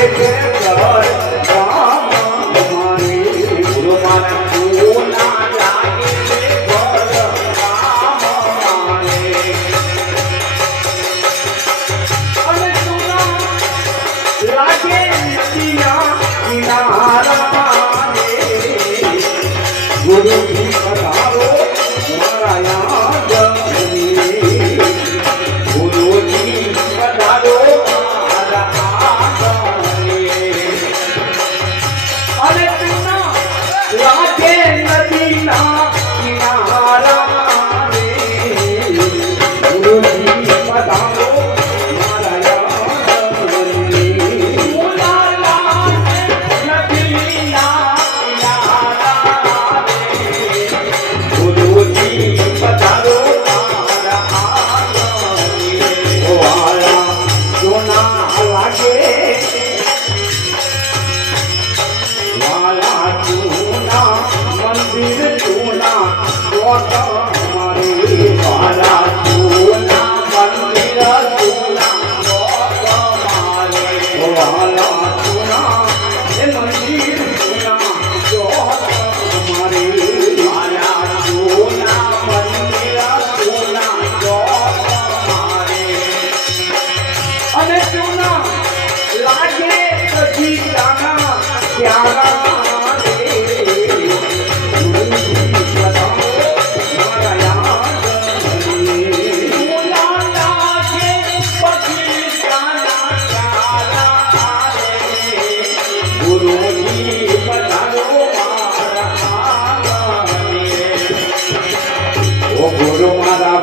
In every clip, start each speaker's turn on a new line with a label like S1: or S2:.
S1: Yeah.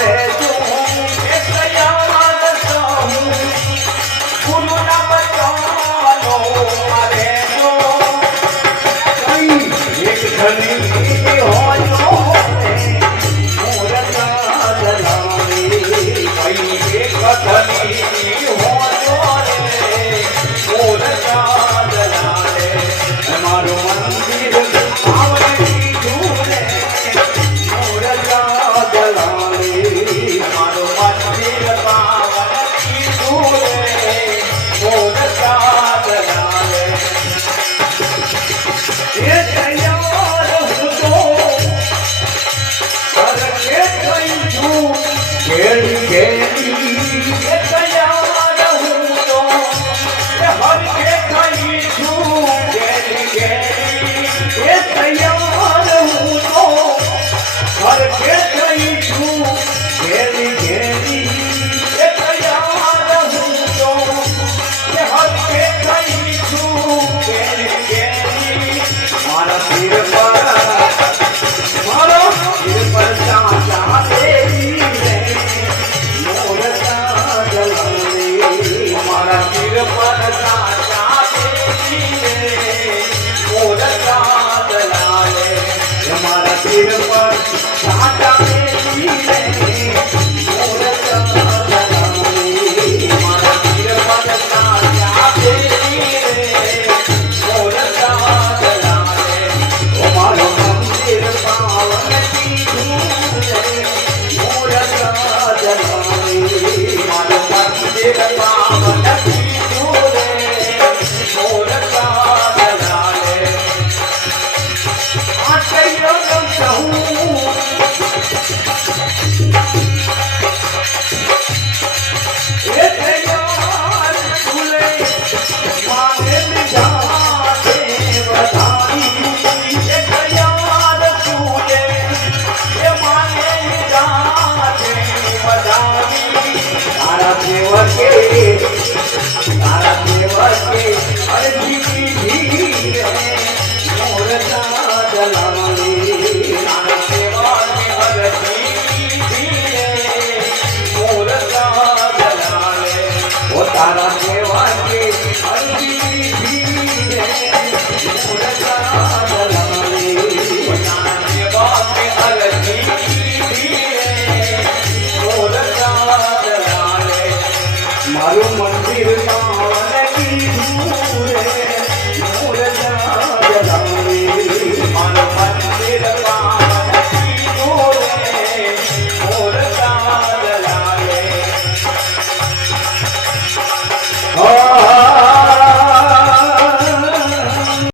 S1: করে Veerappa meu aquele.